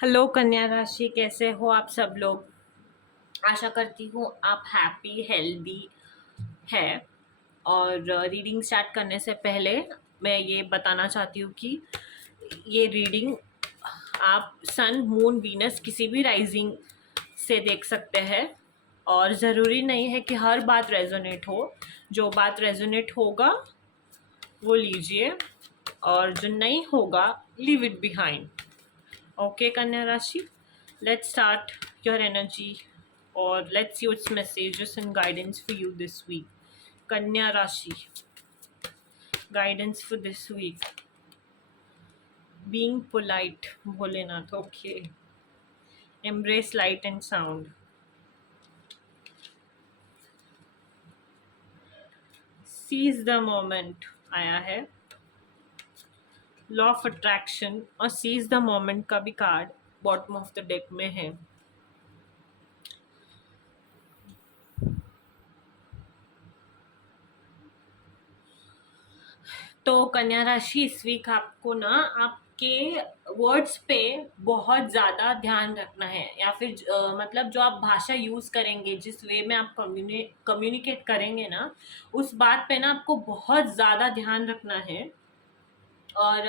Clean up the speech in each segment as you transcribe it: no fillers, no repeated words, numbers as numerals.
Hello कन्या राशि, कैसे हो आप सब लोग। आशा करती हूँ आप हैप्पी हेल्दी है। और रीडिंग स्टार्ट करने से पहले मैं ये बताना चाहती हूँ कि ये रीडिंग आप सन मून वीनस किसी भी राइजिंग से देख सकते हैं। और ज़रूरी नहीं है कि हर बात रेजोनेट हो। जो बात रेजोनेट होगा वो लीजिए, और जो नहीं होगा लीव इट बिहाइंड। ओके कन्या राशि, let's start your energy, or let's see what's messages and guidance for you this week. Kanya Rashi, guidance for this week. Being polite, Bholenath. Okay. Embrace light and sound. Seize the moment आया है। Law of attraction और seize the moment का भी card bottom of the deck में है। तो कन्या राशि, इस वीक आपको ना आपके वर्ड्स पे बहुत ज़्यादा ध्यान रखना है, या फिर मतलब जो आप भाषा यूज़ करेंगे, जिस वे में आप कम्युनिकेट करेंगे ना, उस बात पे ना आपको बहुत ज़्यादा ध्यान रखना है। और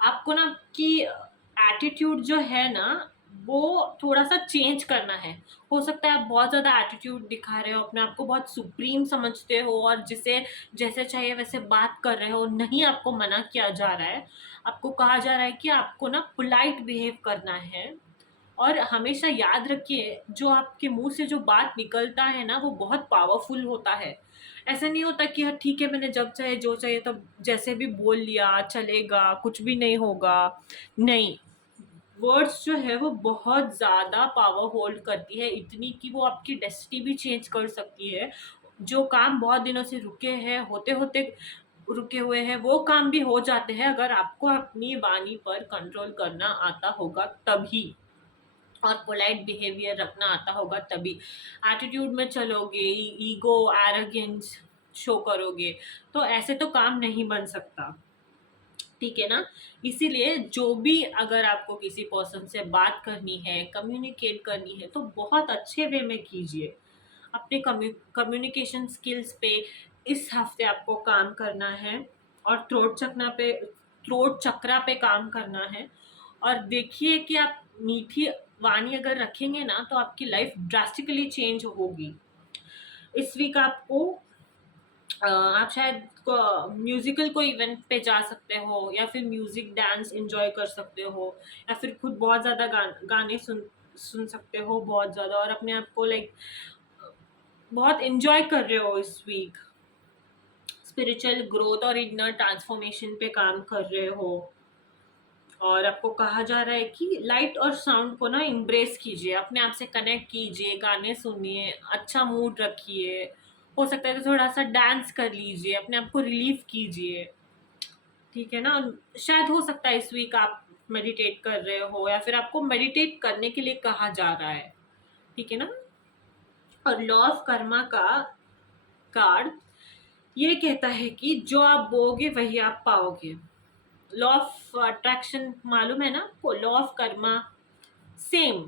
आपको ना आपकी एटीट्यूड जो है ना वो थोड़ा सा चेंज करना है। हो सकता है आप बहुत ज़्यादा एटीट्यूड दिखा रहे हो, अपने आप को बहुत सुप्रीम समझते हो और जिसे जैसे चाहिए वैसे बात कर रहे हो। नहीं, आपको मना किया जा रहा है, आपको कहा जा रहा है कि आपको ना पोलाइट बिहेव करना है। और हमेशा याद रखिए, जो आपके मुंह से जो बात निकलता है ना वो बहुत पावरफुल होता है। ऐसा नहीं होता कि हाँ ठीक है, मैंने जब चाहे जो चाहिए तब जैसे भी बोल लिया चलेगा, कुछ भी नहीं होगा। नहीं, वर्ड्स जो है वो बहुत ज़्यादा पावर होल्ड करती है, इतनी कि वो आपकी डेस्टिनी भी चेंज कर सकती है। जो काम बहुत दिनों से रुके हैं, होते होते रुके हुए हैं, वो काम भी हो जाते हैं अगर आपको अपनी वाणी पर कंट्रोल करना आता होगा तभी, और पोलाइट बिहेवियर रखना आता होगा तभी। एटीट्यूड में चलोगे, ईगो एरोगेंस शो करोगे, तो ऐसे तो काम नहीं बन सकता। ठीक है ना। इसीलिए जो भी, अगर आपको किसी पर्सन से बात करनी है, कम्युनिकेट करनी है, तो बहुत अच्छे वे में कीजिए। अपने कम्युनिकेशन स्किल्स पे इस हफ्ते आपको काम करना है, और थ्रोट चक्रा पे काम करना है। और देखिए कि आप मीठी वाणी अगर रखेंगे ना तो आपकी लाइफ ड्रास्टिकली चेंज होगी। इस वीक आपको आप शायद म्यूजिकल कोई इवेंट पे जा सकते हो, या फिर म्यूजिक डांस एंजॉय कर सकते हो, या फिर खुद बहुत ज़्यादा गाने सुन सकते हो बहुत ज़्यादा, और अपने आप को लाइक बहुत एंजॉय कर रहे हो इस वीक। स्पिरिचुअल ग्रोथ और इनर ट्रांसफॉर्मेशन पे काम कर रहे हो। और आपको कहा जा रहा है कि लाइट और साउंड को ना इम्ब्रेस कीजिए, अपने आप से कनेक्ट कीजिए, गाने सुनिए, अच्छा मूड रखिए। हो सकता है तो थोड़ा सा डांस कर लीजिए, अपने आप को रिलीफ कीजिए। ठीक है ना। शायद हो सकता है इस वीक आप मेडिटेट कर रहे हो, या फिर आपको मेडिटेट करने के लिए कहा जा रहा है। ठीक है ना। और लॉ ऑफ कर्मा का कार्ड ये कहता है कि जो आप बोओगे वही आप पाओगे। लॉ ऑफ अट्रैक्शन मालूम है ना आपको, लॉ ऑफ कर्मा सेम।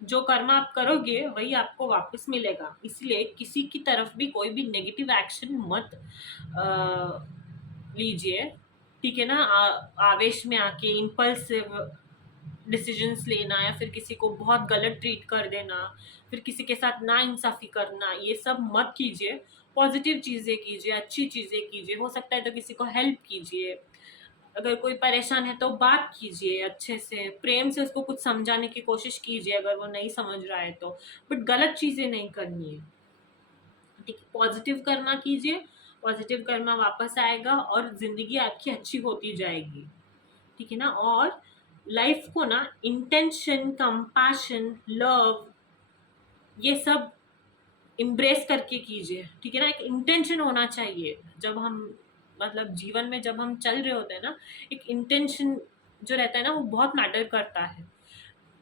जो कर्म आप करोगे वही आपको वापस मिलेगा। इसलिए किसी की तरफ भी कोई भी नेगेटिव एक्शन मत लीजिए। ठीक है ना। आवेश में आके इम्पल्सिव डिसीजंस लेना, या फिर किसी को बहुत गलत ट्रीट कर देना, फिर किसी के साथ ना इंसाफी करना, ये सब मत कीजिए। पॉजिटिव चीज़ें कीजिए, अच्छी चीज़ें कीजिए। हो सकता है तो किसी को हेल्प कीजिए। अगर कोई परेशान है तो बात कीजिए अच्छे से, प्रेम से उसको कुछ समझाने की कोशिश कीजिए अगर वो नहीं समझ रहा है तो। बट गलत चीज़ें नहीं करनी है। ठीक है, पॉजिटिव कर्मा कीजिए। पॉजिटिव कर्मा वापस आएगा और ज़िंदगी आपकी अच्छी होती जाएगी। ठीक है ना। और लाइफ को ना इंटेंशन, कंपैशन, लव, ये सब इम्ब्रेस करके कीजिए। ठीक है ना। एक इंटेंशन होना चाहिए जब हम, मतलब जीवन में जब हम चल रहे होते हैं ना, एक इंटेंशन जो रहता है ना वो बहुत मैटर करता है।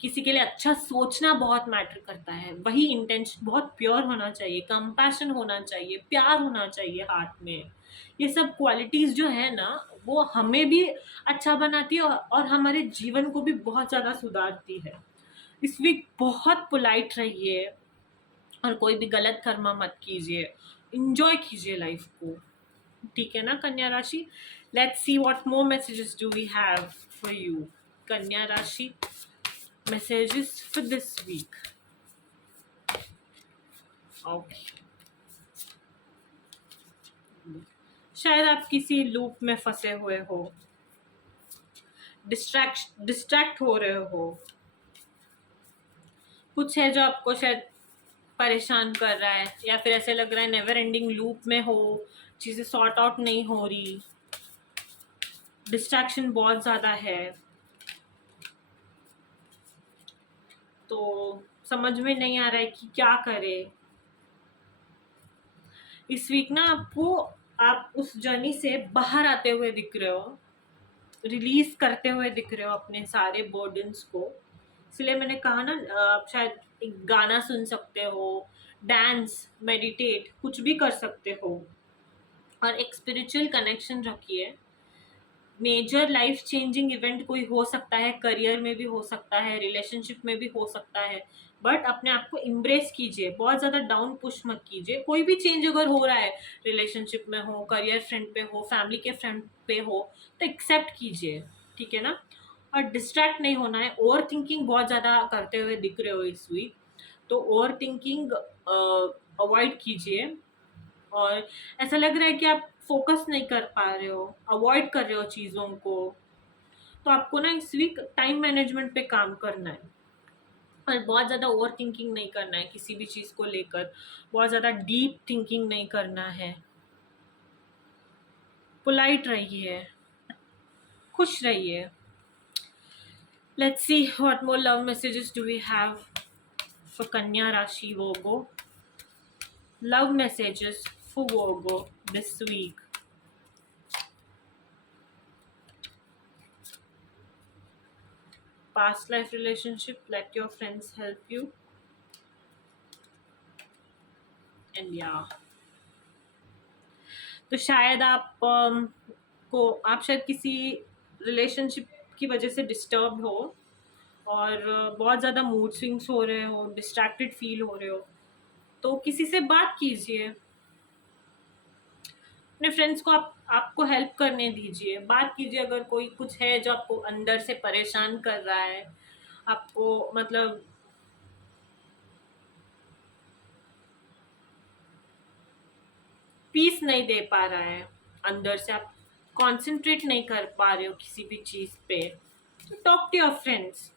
किसी के लिए अच्छा सोचना बहुत मैटर करता है। वही इंटेंशन बहुत प्योर होना चाहिए, कंपैशन होना चाहिए, प्यार होना चाहिए हार्ट में। ये सब क्वालिटीज जो है ना वो हमें भी अच्छा बनाती है और हमारे जीवन को भी बहुत ज़्यादा सुधारती है। इस वीक बहुत पोलाइट रहिए और कोई भी गलत कर्म मत कीजिए, इंजॉय कीजिए लाइफ को, ठीक है ना कन्या राशि। Let's see what more messages do we have for you कन्या राशि, messages for this week. Okay, शायद आप किसी लूप में फंसे हुए हो, डिस्ट्रैक्ट हो रहे हो, कुछ है जो आपको शायद परेशान कर रहा है, या फिर ऐसे लग रहा है नेवर एंडिंग लूप में हो, चीज़ें सॉर्ट आउट नहीं हो रही, डिस्ट्रैक्शन बहुत ज़्यादा है, तो समझ में नहीं आ रहा है कि क्या करे। इस वीक ना आपको, आप उस जर्नी से बाहर आते हुए दिख रहे हो, रिलीज करते हुए दिख रहे हो अपने सारे बर्डन्स को। इसलिए मैंने कहा ना, आप शायद एक गाना सुन सकते हो, डांस, मेडिटेट, कुछ भी कर सकते हो, और एक स्पिरिचुअल कनेक्शन रखिए। मेजर लाइफ चेंजिंग इवेंट कोई हो सकता है, करियर में भी हो सकता है, रिलेशनशिप में भी हो सकता है, बट अपने आप को इम्ब्रेस कीजिए, बहुत ज़्यादा डाउन पुश मत कीजिए। कोई भी चेंज अगर हो रहा है, रिलेशनशिप में हो, करियर फ्रंट पे हो, फैमिली के फ्रंट पे हो, तो एक्सेप्ट कीजिए, ठीक है ना। और डिस्ट्रैक्ट नहीं होना है। ओवर थिंकिंग बहुत ज़्यादा करते हुए दिख रहे हो इस वीक, तो ओवर थिंकिंग अवॉइड कीजिए। और ऐसा लग रहा है कि आप फोकस नहीं कर पा रहे हो, अवॉइड कर रहे हो चीज़ों को, तो आपको ना इस वीक टाइम मैनेजमेंट पे काम करना है, और बहुत ज़्यादा ओवर थिंकिंग नहीं करना है किसी भी चीज़ को लेकर, बहुत ज़्यादा डीप थिंकिंग नहीं करना है। पोलाइट रहिए, खुश रहिए। Let's see what more love messages do we have for कन्या राशि Virgo. Love messages for Virgo this week. Past life relationship, let your friends help you, and yeah, तो शायद आप शायद किसी रिलेशनशिप की वजह से डिस्टर्ब हो, और बहुत ज़्यादा मूड स्विंग्स हो रहे हो, डिस्ट्रैक्टेड फील हो रहे हो, तो किसी से बात कीजिए, अपने फ्रेंड्स को आपको हेल्प करने दीजिए, बात कीजिए। अगर कोई कुछ है जो आपको अंदर से परेशान कर रहा है, आपको मतलब पीस नहीं दे पा रहा है, अंदर से आप कंसंट्रेट नहीं कर पा रहे हो किसी भी चीज़ पे, तो टॉक टू योर फ्रेंड्स।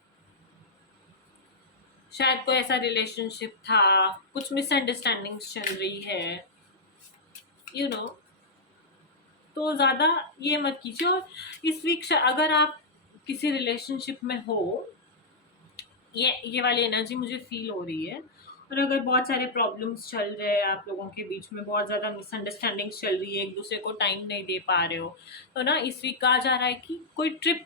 शायद कोई ऐसा रिलेशनशिप था, कुछ मिसअंडरस्टैंडिंग्स चल रही है, यू नो, तो ज़्यादा ये मत कीजिए। और इस वीक अगर आप किसी रिलेशनशिप में हो, ये वाली एनर्जी मुझे फील हो रही है, और अगर बहुत सारे प्रॉब्लम्स चल रहे हैं आप लोगों के बीच में, बहुत ज़्यादा मिसअंडरस्टैंडिंग्स चल रही है, एक दूसरे को टाइम नहीं दे पा रहे हो, तो ना इस वीक कहा जा रहा है कि कोई ट्रिप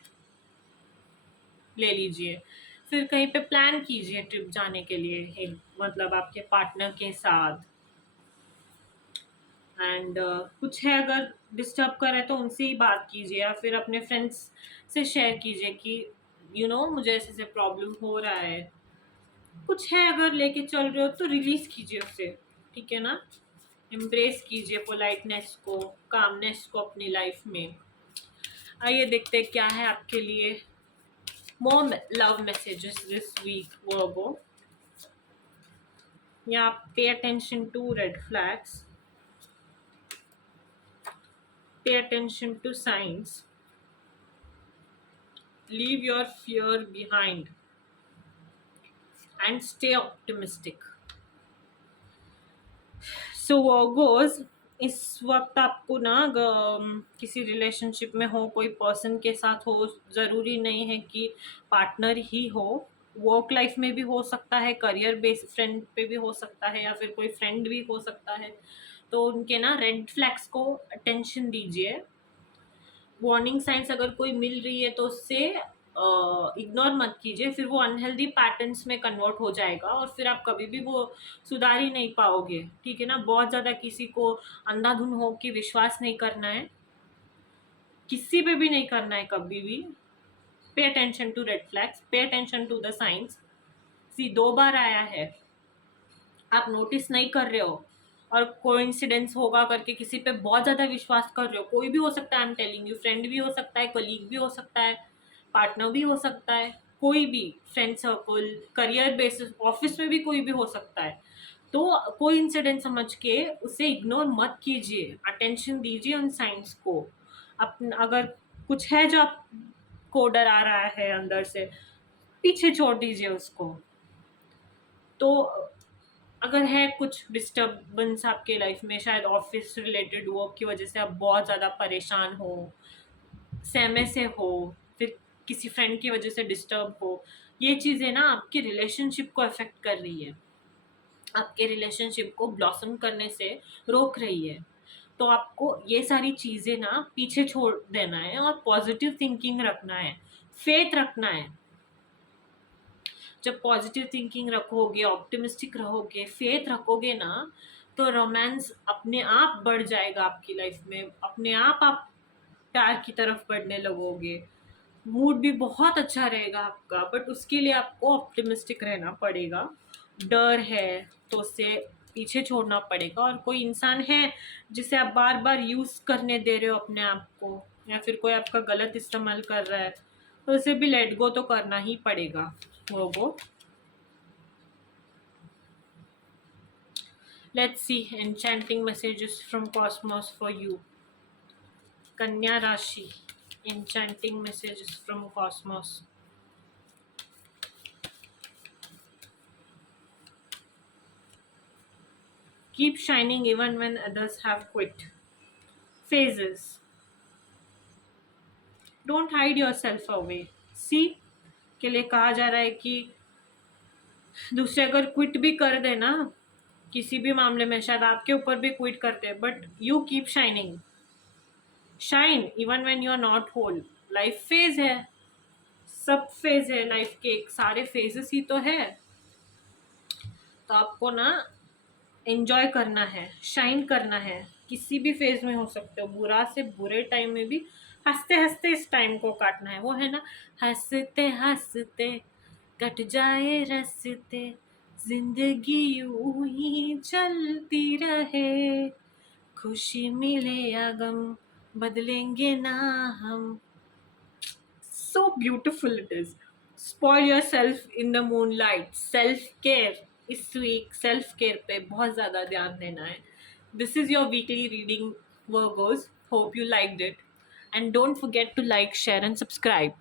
ले लीजिए, फिर कहीं पे प्लान कीजिए ट्रिप जाने के लिए, मतलब आपके पार्टनर के साथ। एंड कुछ है अगर डिस्टर्ब कर रहे हैं तो उनसे ही बात कीजिए, या फिर अपने फ्रेंड्स से शेयर कीजिए कि मुझे ऐसे ऐसे प्रॉब्लम हो रहा है, कुछ है अगर लेके चल रहे हो तो रिलीज कीजिए उसे, ठीक है ना। एम्ब्रेस कीजिए पोलाइटनेस को, कामनेस को अपनी लाइफ में। आइए देखते हैं क्या है आपके लिए more love messages this week Virgo. या pay attention to red flags, pay attention to signs, leave your fear behind and stay optimistic. So Virgos, इस वक्त आपको ना किसी रिलेशनशिप में हो, कोई पर्सन के साथ हो, ज़रूरी नहीं है कि पार्टनर ही हो, वर्क लाइफ में भी हो सकता है, करियर बेस्ड फ्रेंड पे भी हो सकता है, या फिर कोई फ्रेंड भी हो सकता है, तो उनके ना रेड फ्लैग्स को अटेंशन दीजिए। वार्निंग साइंस अगर कोई मिल रही है तो उससे इग्नोर मत कीजिए, फिर वो अनहेल्दी पैटर्न्स में कन्वर्ट हो जाएगा, और फिर आप कभी भी वो सुधार ही नहीं पाओगे, ठीक है ना। बहुत ज़्यादा किसी को अंधाधुन हो के विश्वास नहीं करना है, किसी पे भी नहीं करना है कभी भी। Pay attention to red flags, pay attention to the signs. सी 2 बार आया है, आप नोटिस नहीं कर रहे हो, और कोइंसिडेंस होगा करके किसी पे बहुत ज्यादा विश्वास कर रहे हो। कोई भी हो सकता है, I am telling you, friend भी हो सकता है, कलीग भी हो सकता है, पार्टनर भी हो सकता है, कोई भी friend circle, career basis, office में भी कोई भी हो सकता है। तो कोई इंसिडेंट समझ के उसे इग्नोर मत कीजिए, अटेंशन दीजिए उन साइंस को। अगर कुछ है जो आपको डरा रहा है अंदर से, पीछे छोड़ दीजिए उसको। तो अगर है कुछ डिस्टर्बेंस आपके लाइफ में, शायद ऑफिस रिलेटेड वर्क की वजह से आप बहुत ज़्यादा परेशान हो, सहमे से हो, फिर किसी फ्रेंड की वजह से डिस्टर्ब हो, ये चीज़ें ना आपके रिलेशनशिप को अफेक्ट कर रही है, आपके रिलेशनशिप को ब्लॉसम करने से रोक रही है। तो आपको ये सारी चीज़ें ना पीछे छोड़ देना है और पॉजिटिव थिंकिंग रखना है, फेथ रखना है। जब पॉजिटिव थिंकिंग रखोगे, ऑप्टिमिस्टिक रहोगे, फेथ रखोगे ना, तो रोमांस अपने आप बढ़ जाएगा आपकी लाइफ में, अपने आप प्यार की तरफ बढ़ने लगोगे, मूड भी बहुत अच्छा रहेगा आपका। बट उसके लिए आपको ऑप्टिमिस्टिक रहना पड़ेगा। डर है तो उससे पीछे छोड़ना पड़ेगा। और कोई इंसान है जिसे आप बार बार यूज करने दे रहे हो अपने आप को, या फिर कोई आपका गलत इस्तेमाल कर रहा है, तो उसे भी लेट गो तो करना ही पड़ेगा। वो Let's see enchanting messages from cosmos for you. Kanya Rashi, enchanting messages from cosmos. Keep shining even when others have quit. Phases. Don't hide yourself away. See, के लिए कहा जा रहा है कि दूसरे अगर क्विट भी कर दे ना किसी भी मामले में, शायद आपके ऊपर भी क्विट करते हैं, but you keep shining. Shine even when you are not whole. Life phase है, सब फेज है लाइफ के, सारे फेजेस ही तो है। तो आपको ना एंजॉय करना है, शाइन करना है, किसी भी फेज में हो सकते हो, बुरा से बुरे टाइम में भी हंसते हंसते इस टाइम को काटना है। वो है ना, हंसते हंसते कट जाए रस्ते, जिंदगी यूं ही चलती रहे, खुशी मिले या गम बदलेंगे ना हम। So beautiful it is. Spoil yourself in the moonlight. Self care इस वीक सेल्फ केयर पे बहुत ज़्यादा ध्यान देना है। This is your weekly reading, Virgos. Hope you liked it. And don't forget to like, share and subscribe.